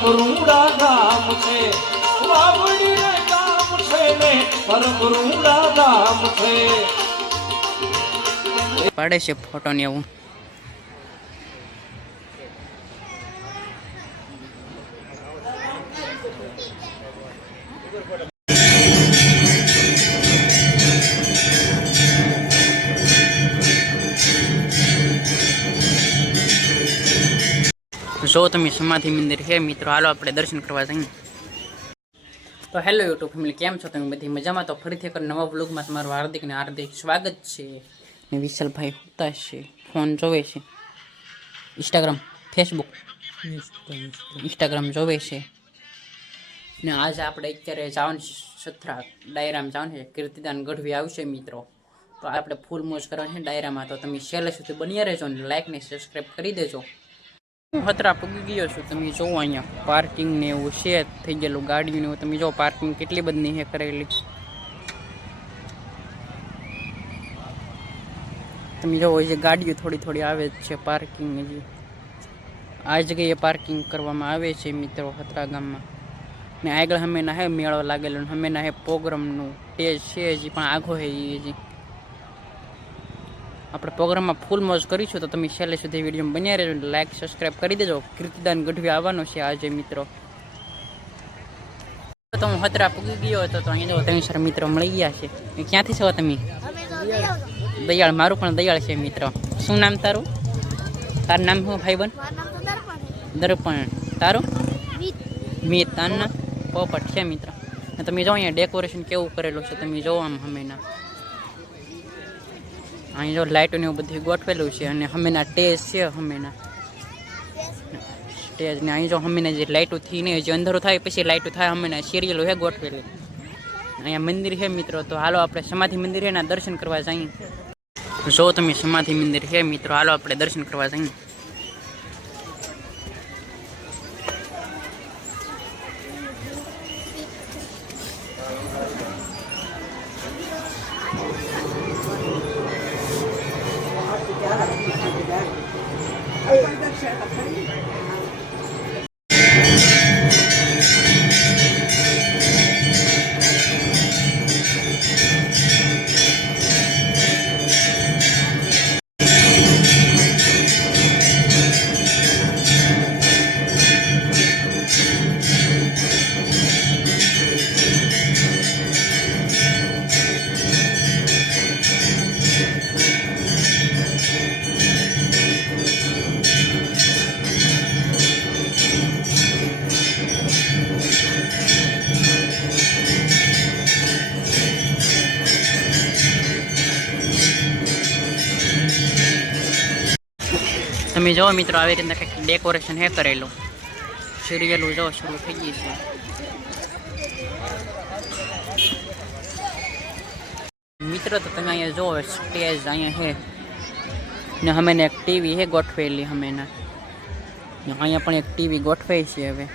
પરમરૂડા ગામ છે વાવડી રે ગામ છે ને પરમરૂડા ગામ છે પાડે છે ફોટો ને એવું જો તમે સમાધિ મંદિર છે મિત્રો, હાલો આપણે દર્શન કરવા જઈએ. તો હેલો યુટ્યુબ ફેમિલી, કેમ છો તમે બધી મજામાં? તો ફરીથી એક નવા વ્લોગમાં તમારું હાર્દિક ને હાર્દિક સ્વાગત છે. ને વિશાલભાઈ હોતા છે, ફોન જોવે છે, ઇન્સ્ટાગ્રામ જોવે છે. ને આજે આપણે અત્યારે જવાનું સથરા ડાયરામાં જવાનું છે. કીર્તિદાન ગઢવી આવશે મિત્રો, તો આપણે ફૂલ મોજ કરવાની છે ડાયરામાં. તો તમે છેલ્લે સુધી બન્યા રહેજો ને લાઈક ને સબસ્ક્રાઈબ કરી દેજો. હું હતરા પૂગી ગયો છું. તમે જોવો અહીંયા પાર્કિંગ ને એવું છે થઈ ગયેલું ગાડીનું એવું. તમે જો પાર્કિંગ કેટલી બધી છે કરેલી. તમે જો જે ગાડીઓ થોડી થોડી આવે જ છે પાર્કિંગ. હજી આ જગ્યાએ પાર્કિંગ કરવામાં આવે છે મિત્રો હતરા ગામમાં. ને આગળ હમેના હે મેળો લાગેલો, હમેના હે પ્રોગ્રામનું સ્ટેજ છે હજી પણ આઘો છે. હજી આપણે પ્રોગ્રામમાં ફૂલ મોજ કરીશું. તો તમે છેલ્લે સુધી વિડીયો બન્યા રહેજો, લાઈક સબસ્ક્રાઈબ કરી દેજો. કીર્તિદાન ગઢવી આવવાનો છે આજે મિત્રો. તો હું હતરા પૂગી ગયો હતો, તો અહીંયા જો ત્રણ ચાર મિત્રો મળી ગયા છે. ક્યાંથી છો તમે? દયાળ. મારું પણ દયાળ છે મિત્રો. શું નામ તારું? તારું નામ શું ભાઈબંધ? દર્પણ. તારું? મીત. તારું નામ? પોપટ છે મિત્ર. તમે જો અહીંયા ડેકોરેશન કેવું કરેલું છે તમે જોવો આમ હમેના. અહીં જો લાઇટોને એવું બધું ગોઠવેલું છે. અને હમેના સ્ટેજ છે, હમેના સ્ટેજ ને અહીં જો હમેના જે લાઇટો થી ને જે અંધારું થાય પછી લાઇટો થાય, હમેના સિરિયલો છે ગોઠવેલી. અહીંયા મંદિર છે મિત્રો, તો હાલો આપણે સમાધિ મંદિર એના દર્શન કરવા જઈએ. જો તમે સમાધિ મંદિર છે મિત્રો, હાલો આપણે દર્શન કરવા જઈએ. તમે જો મિત્રો આવી રીતના કંઈક ડેકોરેશન હે કરેલું. સિરિયલું જો શરૂ થઈ ગઈ છે. મિત્રો તો તમે અહીંયા જો સ્ટેજ અહીંયા છે ને હમેને એક ટીવી છે ગોઠવેલી. હમેના અહીંયા પણ એક ટીવી ગોઠવાઈ છે. હવે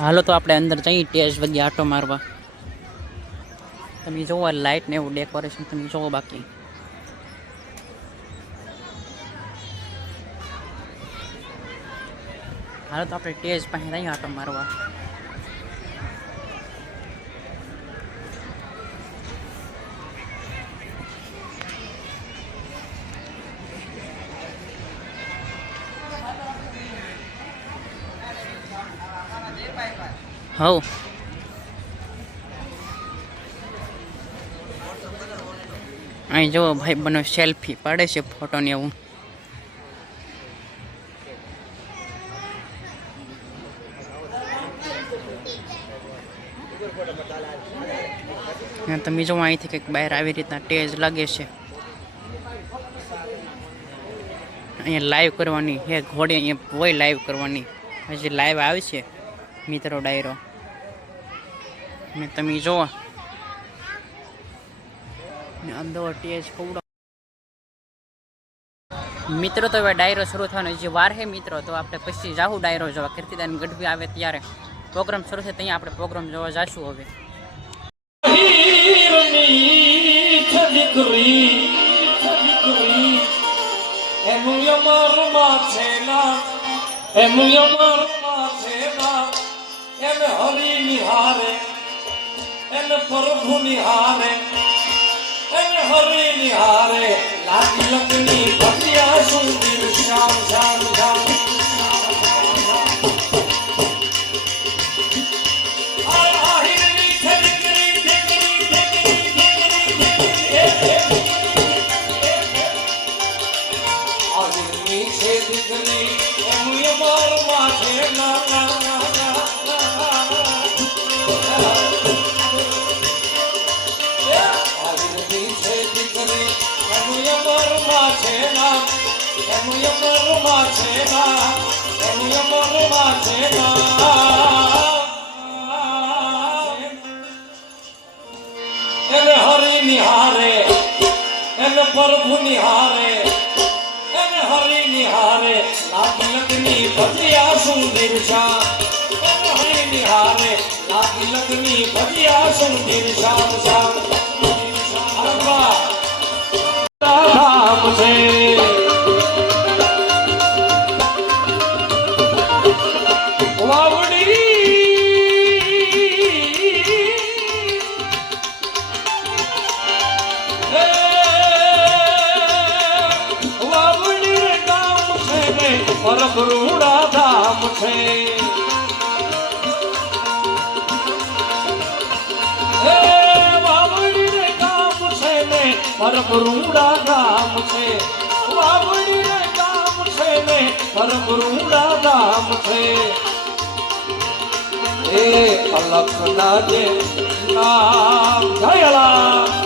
હાલો તો આપણે અંદર જઈએ સ્ટેજ વગી આટો મારવા. તમે જોવો લાઇટ ને એવું ડેકોરેશન તમે જોવો. બાકી હાલો તો આપણે સ્ટેજ પાસે જઈએ આટો મારવા. હવ અહીં જો ભાઈ બનો સેલ્ફી પાડે છે ફોટો ને એવું. તમે જો અહીંથી કંઈક બહાર આવી રીતના સ્ટેજ લાગે છે. અહીંયા લાઈવ કરવાની હે ઘોડે. અહીંયા હોય લાઈવ કરવાની. હજી લાઈવ આવે છે મિત્રો ડાયરો. ને તમે જોવો અમદાવાદ સ્ટેજ કવડા મિત્રો. તો હવે ડાયરો શરૂ થવાનો જે વાર છે મિત્રો, તો આપણે પછી જાવું ડાયરો જોવા. કીર્તિદાન ગઢવી આવે ત્યારે પ્રોગ્રામ શરૂ થાય, ત્યાં આપણે પ્રોગ્રામ જોવા જઈશું. હવે દીકરી એનું અમરમાં છે ના એનું અમરમાં છે ના એને હરી નિહારે એને પ્રભુ નિહારે એને હરી નિહારે લાગી લગની ભટિયા સુંદર શ્યામ શ્યામ શ્યામ એને હરી નિહારે એને પ્રભુ નિહારે એને હરી નિહારે લાગી લગની ભટિયા સુંદર શ્યામ એને હરી નિહારે લાગી લગની ભટિયા સુંદર શ્યામ શ્યામ અરબા ધામ છે પરભરૂડા ધામ છે હે વાવડી રે ગામ છે ને પરભરૂડા ધામ છે વાવડી રે ગામ છે ને પરભરૂડા ધામ છે એ અલખ ના જે નામ ધયલા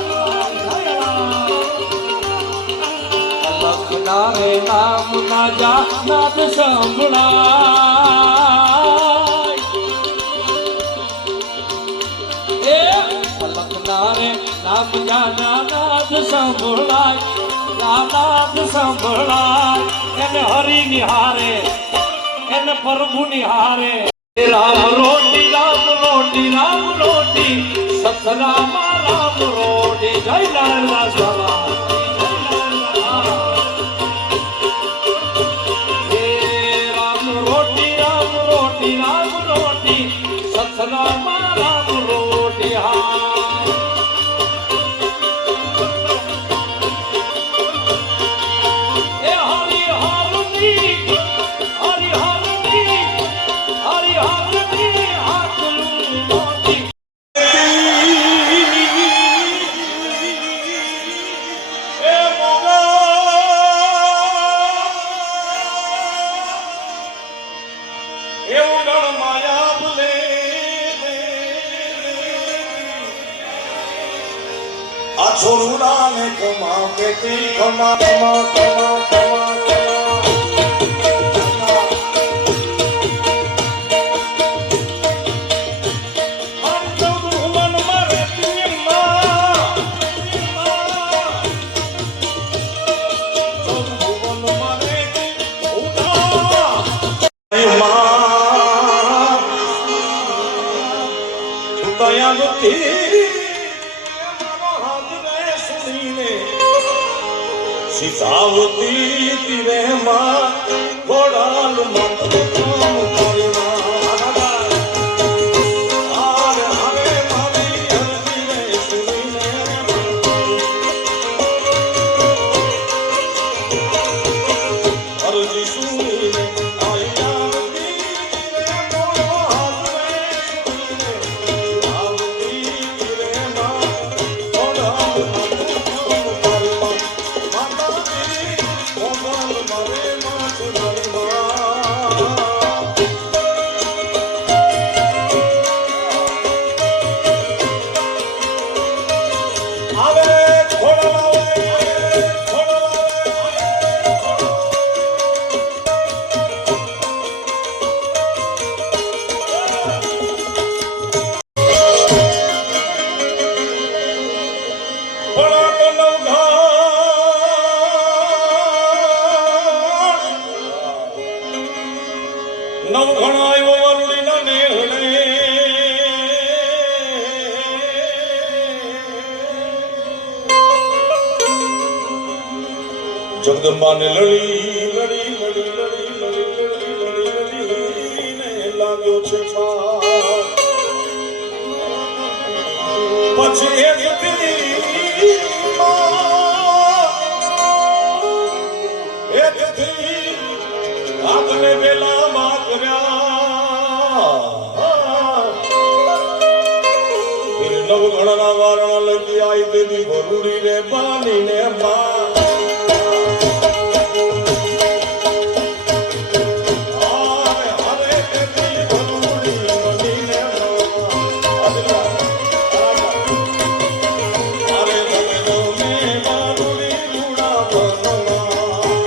નારે નામ ના જા નાદ સંભળાય એ પલક નારે નામ જા નાદ સંભળાય નાદ સંભળાય એને હરી નિહારે એને પ્રભુ નિહારે રામ રોટી સતરામા રામ રોટી જય લાલદાસ બાબા સતરામા રામ રોટી એ હરી હરની હાથલું મોતી એ મોગા એવું ગણ માયા ભલે આ છોરુડા ને કમા પેટી કમા કમા કમા કમા સીતાવતી તીરે માં ઘોડાલ મત કામ જગદંબાને લડીને લાગ્યો છે પાર. પછી એક આગને વેલા માગર્યા નવગણના વારણા લઈ આવી તેની ભરૂડી ને બાની ને મા